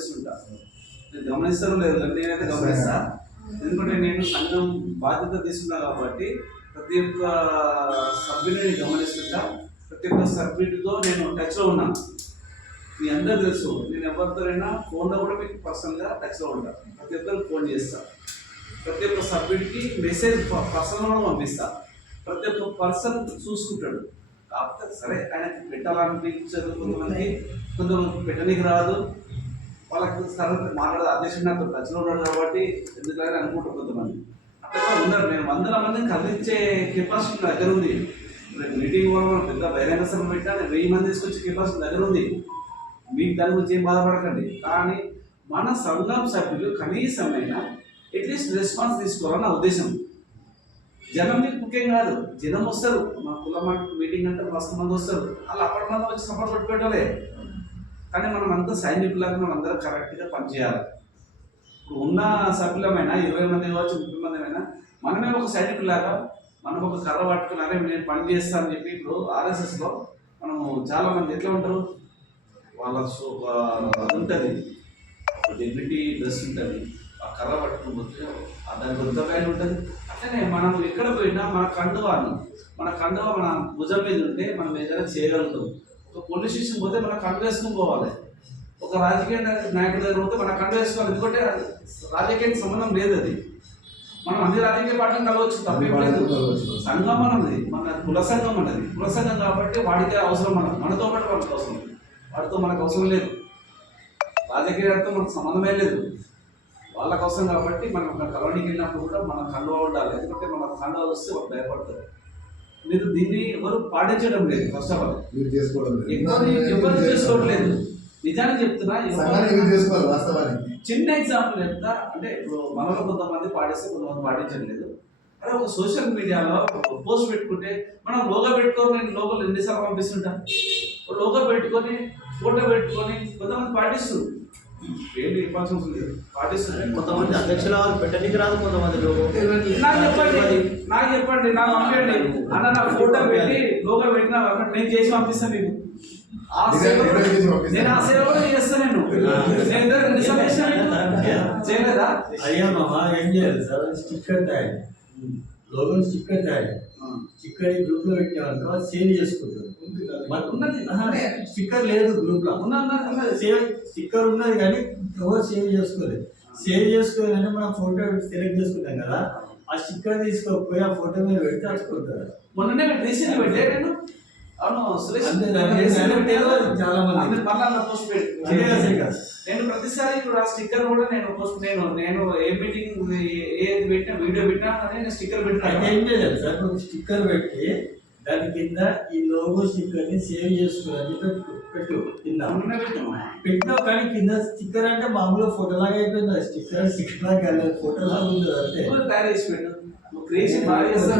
గమనిస్తుంటా. నేను గమనిస్తాను లేదు, నేనైతే గమనిస్తా. ఎందుకంటే నేను సంఘం బాధ్యత తీసుకున్నా కాబట్టి ప్రతి ఒక్క సభ్యుని గమనిస్తుంటా. ప్రతి ఒక్క సభ్యుడితో నేను టచ్లో ఉన్నాను. మీ అందరూ తెలుసు, నేను ఎవరితోనైనా ఫోన్లో కూడా మీకు పర్సనల్గా టచ్లో ఉంటాను. ప్రతి ఒక్కరికి ఫోన్ చేస్తాను. ప్రతి ఒక్క సభ్యుడికి మెసేజ్ పర్సనల్గా పంపిస్తా. ప్రతి ఒక్క పర్సన్ చూసుకుంటాడు. కాకపోతే సరే ఆయనకి పెట్టాలనిపించదు, కొంతమంది పెట్టడానికి రాదు, వాళ్ళకి సరే మాట్లాడదు. అధ్యక్షుడు నాతో టచ్లో ఉన్నాడు కాబట్టి ఎందుకని అనుకుంటారు కొంతమంది. అట్లా ఉన్నారు. నేను 100 మందిని కదిలించే కెపాసిటీ నా దగ్గర ఉంది. మీటింగ్ వల్ల పెద్ద బహిరంగ సభ పెట్టా, నేను 1000 మంది తీసుకొచ్చే కెపాసిటీ దగ్గర ఉంది. మీకు దాని గురించి ఏం బాధపడకండి. కానీ మన సంఘం సభ్యులు కనీసమైన అట్లీస్ట్ రెస్పాన్స్ తీసుకోవాలని నా ఉద్దేశం. జనం మీకు ముఖ్యం కాదు, జనం వస్తారు. మా కుల మీటింగ్ అంటే మస్తు మంది వస్తారు, వాళ్ళు అప్పటి మంది వచ్చి సపోర్ట్ పెట్టుకోవటలే. కానీ మనం అంతా సైనికులాగా మనం అందరం కరెక్ట్గా పనిచేయాలి. ఇప్పుడు ఉన్న సభ్యులమైనా 20 మంది కావచ్చు, 30 మంది అయినా మనమే ఒక సైనికులాగా మనం ఒక కర్ర పట్టుకున్నారే నేను పని చేస్తాను అని చెప్పి. ఇప్పుడు ఆర్ఎస్ఎస్లో మనము చాలామంది ఎట్లా ఉంటారు, వాళ్ళ అది ఉంటుంది, డిగ్నిటీ డ్రెస్ ఉంటుంది, ఆ కర్ర పట్టుకుని పోతే దాని కొంత వాల్యూ ఉంటుంది. అట్లనే మనం ఎక్కడ పోయినా మన కండువ మన భుజం మీద ఉంటే మనం ఏదైనా చేయగలుగుతాం. ఒక పోలీస్ స్టేషన్ పోతే మన కండు వేసుకుని పోవాలి. ఒక రాజకీయ నాయకుడి దగ్గర పోతే మన కండు వేసుకోవాలి. ఎందుకంటే రాజకీయానికి సంబంధం లేదు. అది మనం అన్ని రాజకీయ పార్టీలు కలవచ్చు, తప్పేం లేదు. సంఘం మనది, మన కుల సంఘం అన్నది. కుల సంఘం కాబట్టి వాడికి అవసరం, మనతో పాటు వాళ్ళకి అవసరం. వాడితో మనకు అవసరం లేదు. రాజకీయాలతో మనకు సంబంధమే లేదు. వాళ్ళకు అవసరం కాబట్టి మనం కలవడానికి వెళ్ళినప్పుడు కూడా మన కండువా ఉండాలి. ఎందుకంటే మన కండువా వస్తే వాళ్ళు భయపడతారు. మీరు దీన్ని ఎవరు పాటించడం లేదు. ఫస్ట్ ఆఫ్ ఆల్ ఎవరు చేసుకోవట్లేదు. నిజానికి చెప్తున్నా, చిన్న ఎగ్జాంపుల్ చెప్తా. అంటే ఇప్పుడు మనలో కొంతమంది పాటిస్తే కొంతమంది పాటించట్లేదు. అదే ఒక సోషల్ మీడియాలో పోస్ట్ పెట్టుకుంటే మనం లోగో పెట్టుకొని, నేను లోగోలు ఎన్నిసార్లు పంపిస్తుంటా, లోగో పెట్టుకొని ఫోటో పెట్టుకొని కొంతమంది పాటిస్తారు. ఏంటి ఇంపార్టెన్స్ ఉంది, పాటిస్తారు. కొంతమంది అధ్యక్షుల పెట్టడానికి రాదు, కొంతమంది నాకు చెప్పండి, నాకు పంపించండి అన్న. నా ఫోటో పెట్టి లోగో పెట్టినా నేను చేసి పంపిస్తాను మీకు. నేను ఆ సేవ కూడా చేస్తాను. నేను చేయలేదా? అయ్యా మామ ఏం చేయాలి సార్, స్టిక్కర్ తయారు, లోగో స్టిక్కర్ తయారు, స్టిక్కర్ గ్రూప్ లో పెట్టామనుకో సేవ్ చేసుకుంటారు. స్టిక్కర్ లేదు గ్రూప్ లో, సేవ్ స్టిక్కర్ ఉన్నది కానీ ఎవరు సేవ్ చేసుకోలేదు. సేవ్ చేసుకోవాలంటే మనం ఫోటో సెలెక్ట్ చేసుకుంటాం కదా, ఆ స్టిక్కర్ తీసుకోకపోయి ఆ ఫోటో మీద పెడితే అడుచుకుంటారు. మొన్ననే రీసెంట్ పెట్టే నేను. అవును సురేష్, చాలా మంది పోస్ట్ పెట్టి నేను ప్రతిసారి ఇప్పుడు ఆ స్టిక్కర్ కూడా నేను పోస్ట్ నేను ఏ మీటింగ్ ఏది పెట్టినా వీడియో పెట్టినా నేను స్టిక్కర్ పెట్టినా. ఏం చేయాలి సార్, స్టిక్కర్ పెట్టి దాని కింద ఈ లోగో స్టిక్కర్ ని సేవ్ చేసుకోవాలని పెట్టు కింద పెట్టినావు. కానీ కింద స్టిక్కర్ అంటే మామూలుగా ఫోటో లాగా అయిపోయింది. స్టిక్కర్ లాగా ఫోటో లాగా ఉంది అంతే. తయారు చేసి పెట్టు, క్రియేషన్ బాగా చేస్తారు.